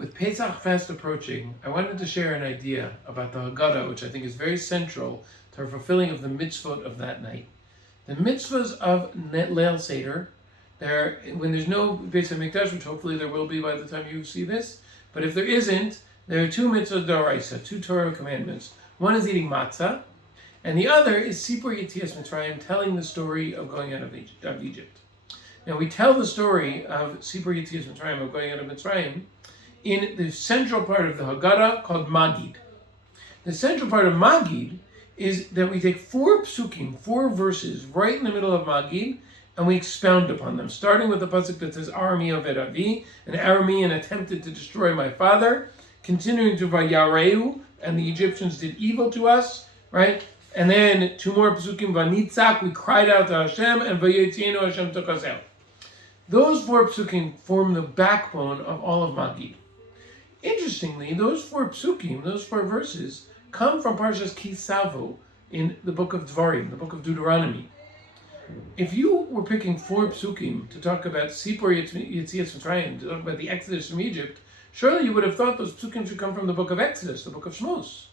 With Pesach fast approaching, I wanted to share an idea about the Haggadah, which I think is very central to our fulfilling of the mitzvot of that night. The mitzvahs of Leil Seder, when there's no Beis HaMikdash, which hopefully there will be by the time you see this, but if there isn't, there are two mitzvahs d'oraisa, two Torah commandments. One is eating matzah, and the other is Sipur Yetzias Mitzrayim, telling the story of going out of Egypt. Now we tell the story of Sipur Yetzias Mitzrayim, of going out of Mitzrayim, in the central part of the Haggadah called Magid. The central part of Magid is that we take 4 psukim, 4 verses, right in the middle of Magid, and we expound upon them, starting with the pasuk that says, Arami Oved Avi, an Aramean attempted to destroy my father, continuing to Vayareu, and the Egyptians did evil to us, right? And then 2 more psukim, Vanitzak, we cried out to Hashem, and Vayetzienu, Hashem took us out. Those 4 psukim form the backbone of all of Magid. Interestingly, those 4 psukim, those 4 verses, come from Parshas Kisavo in the book of Dvarim, the book of Deuteronomy. If you were picking 4 psukim to talk about Sipur Yetzias Mitzrayim, to talk about the Exodus from Egypt, surely you would have thought those psukim should come from the book of Exodus, the book of Shmos.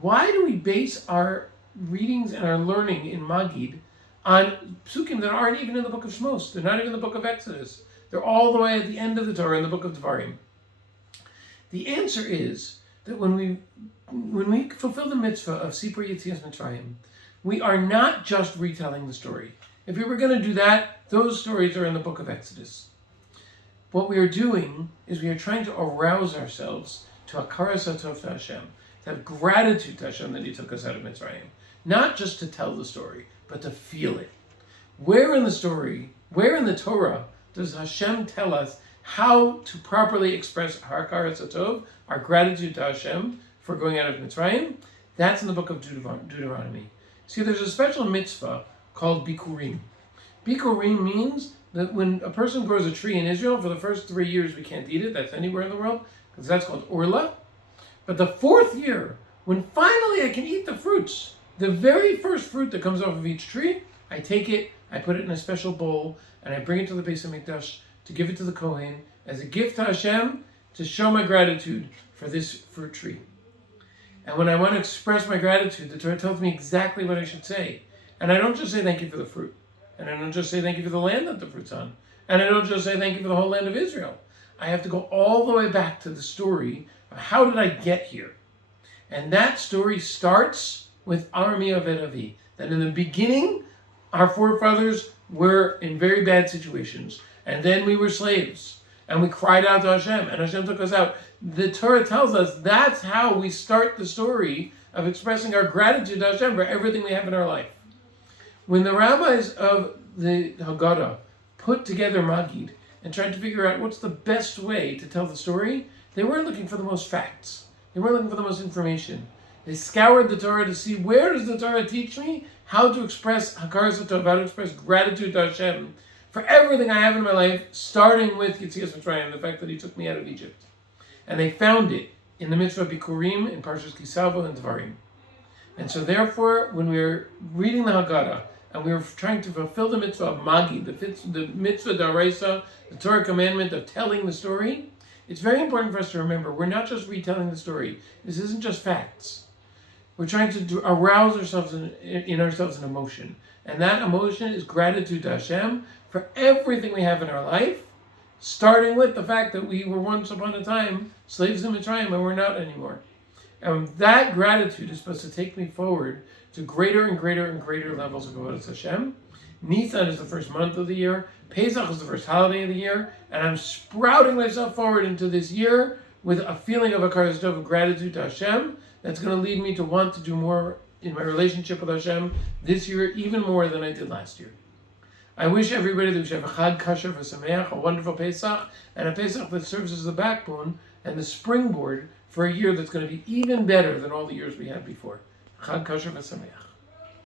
Why do we base our readings and our learning in Magid on psukim that aren't even in the book of Shmos? They're not even in the book of Exodus. They're all the way at the end of the Torah in the book of Dvarim. The answer is that when we fulfill the mitzvah of Sipur Yetzias Mitzrayim, we are not just retelling the story. If we were going to do that, those stories are in the book of Exodus. What we are doing is we are trying to arouse ourselves to Hakaras Hatov to Hashem, to have gratitude to Hashem that He took us out of Mitzrayim. Not just to tell the story, but to feel it. Where in the story, where in the Torah does Hashem tell us how to properly express Hakaras Hatov, our gratitude to Hashem for going out of Mitzrayim? That's in the book of Deuteronomy. See, there's a special mitzvah called Bikurim. Bikurim means that when a person grows a tree in Israel, for the first 3 years we can't eat it, that's anywhere in the world, because that's called Orla. But the 4th year, when finally I can eat the fruits, the very first fruit that comes off of each tree, I take it, I put it in a special bowl, and I bring it to the Beis HaMikdash to give it to the Kohen as a gift to Hashem to show my gratitude for this fruit tree. And when I want to express my gratitude, the Torah tells me exactly what I should say. And I don't just say thank you for the fruit. And I don't just say thank you for the land that the fruit's on. And I don't just say thank you for the whole land of Israel. I have to go all the way back to the story of how did I get here? And that story starts with Arami Oved Avi. That in the beginning, our forefathers were in very bad situations. And then we were slaves. And we cried out to Hashem. And Hashem took us out. The Torah tells us that's how we start the story of expressing our gratitude to Hashem for everything we have in our life. When the rabbis of the Haggadah put together Magid and tried to figure out what's the best way to tell the story, they weren't looking for the most facts. They weren't looking for the most information. They scoured the Torah to see where does the Torah teach me how to express Hakaras Hatov, how to express gratitude to Hashem for everything I have in my life, starting with Yetzias Mitzrayim, the fact that He took me out of Egypt. And they found it in the mitzvah Bikurim, in Parshas Kisavo and Dvarim. And so therefore, when we are reading the Haggadah, and we are trying to fulfill the mitzvah of Magid, the mitzvah d'oraisa, the Torah commandment of telling the story, it's very important for us to remember, we're not just retelling the story. This isn't just facts. We're trying to arouse ourselves in ourselves an emotion. And that emotion is gratitude to Hashem for everything we have in our life, starting with the fact that we were once upon a time slaves in Mitzrayim and we're not anymore. And that gratitude is supposed to take me forward to greater and greater and greater levels of Avodas Hashem. Nisan is the first month of the year. Pesach is the first holiday of the year. And I'm sprouting myself forward into this year with a feeling of Hakaras Hatov, of gratitude to Hashem that's going to lead me to want to do more in my relationship with Hashem this year, even more than I did last year. I wish everybody that we should have a Chag Kasher v'Sameach, a wonderful Pesach, and a Pesach that serves as the backbone and the springboard for a year that's going to be even better than all the years we had before. Chag Kasher v'Sameach.